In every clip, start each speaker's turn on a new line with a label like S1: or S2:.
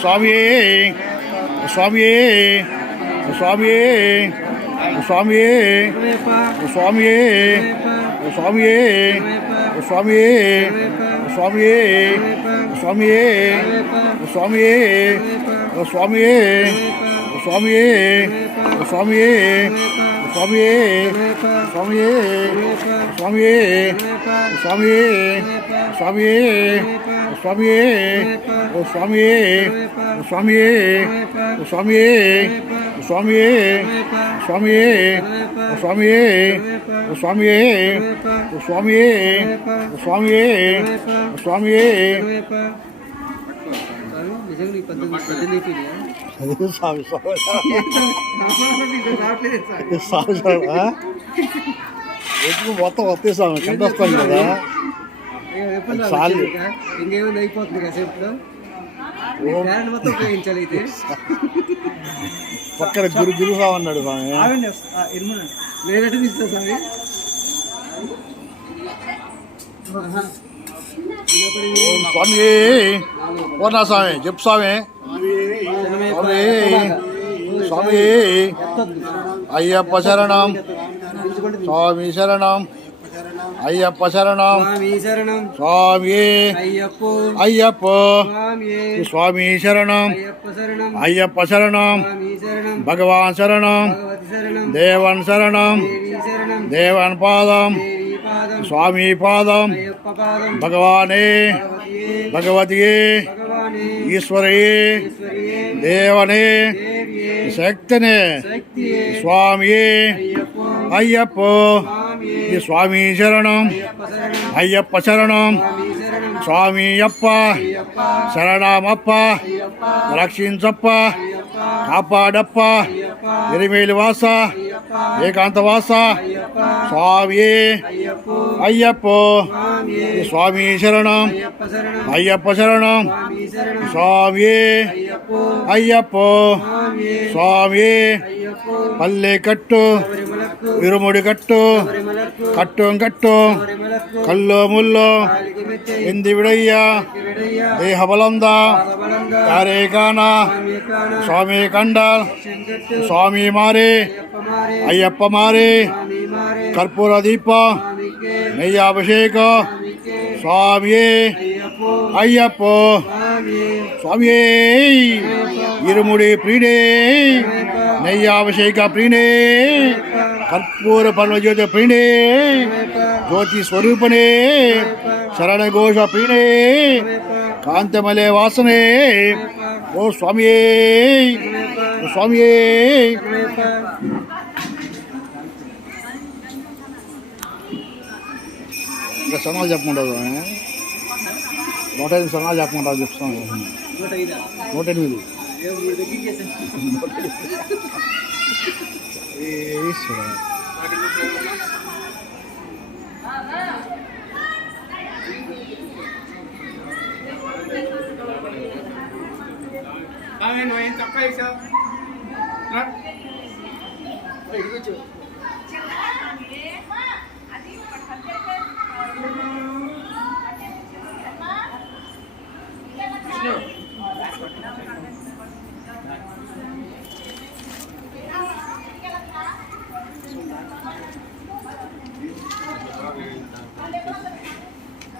S1: స్వామియే స్వామియే స్వామియే స్వామియే స్వామియే స్వామియే స్వామియే స్వామియే స్వామియే స్వామియే స్వామియే స్వామియే స్వామియే స్వామియే స్వామియే స్వామియే స్వామియే స్వామియే స్వామియే ఓ స్వామియే ఓ స్వామియే ఓ స్వామియే ఓ స్వామియే స్వామియే
S2: ఓ
S1: స్వామియే ఓ స్వామియే ఓ స్వామియే ఓ స్వామియే ఓ స్వామియే స్వామి స్వామి
S2: స్వామి
S1: మొత్తం వస్తాయి స్వామి కంటొస్తాం కదా
S2: చాలు. ఇంకా? ఇంకేమైనా అయిపోతుంది మొత్తం ఉపయోగించాలి అయితే.
S1: పక్కన గురు గురుసాం అన్నాడు స్వామి.
S2: నేనట్టు తీస్తా స్వామి.
S1: స్వామి.
S2: పూర్ణ
S1: స్వామి? చెప్పు స్వామి.
S2: స్వామి. స్వామి.
S1: అయ్యప్ప శరణం. స్వామి శరణం. ஐயப்ப சரணம்.
S2: சரணம்.
S1: சுவாமி
S2: ஐயப்போ.
S1: ஐயப்போ. சுவாமி சரணம். ஐயப்ப சரணம். பகவான் சரணம். தேவன் சரணம். தேவன் பாதம். சுவாமி பாதம். பகவானே. பகவதியே. ஈஸ்வரையே. தேவனே. சக்தனே. சுவாமியே. ஐயப்போ.
S2: ఇది
S1: స్వామి శరణం. అయ్యప్ప శరణం. స్వామియప్ప శరణమప్ప. రక్షించప్ప. కాపాడప్ప. ఎరిమేలి వాస ఏకాంత వాస స్వామి. అయ్యప్ప. స్వామి. శరణం. అయ్యప్ప శరణం. స్వామి అయ్యప్ప. స్వామి. పల్లె కట్టు இருமுடி கட்டும் கட்டும். கட்டும் கல்லோ முல்லோ. எந்தி விடையா. தேக பலந்தா யாரே காணா. சுவாமியை கண்டால். சுவாமி மாறி. ஐயப்ப மாறி. கற்பூர தீபம். நெய்யாபிஷேகம். சுவாமியே ஐயப்போ. சுவாமியே இருமுடி பிரீனே. நெய்யாபிஷேக பிரீனே. कर्पूर पर्वज्योति प्रीणे, ज्योति स्वरूप शरण घोष प्रीणे, कांतमले वासने, ओ स्वामी ओ स्वामी सरना चपक नूट सरना चपक नूट एन
S2: Es de Quique es
S1: eh, Eso.
S3: No entra paisa.
S2: Oye.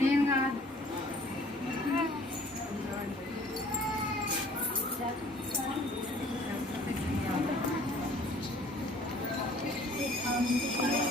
S2: నేను కాదు Thank you.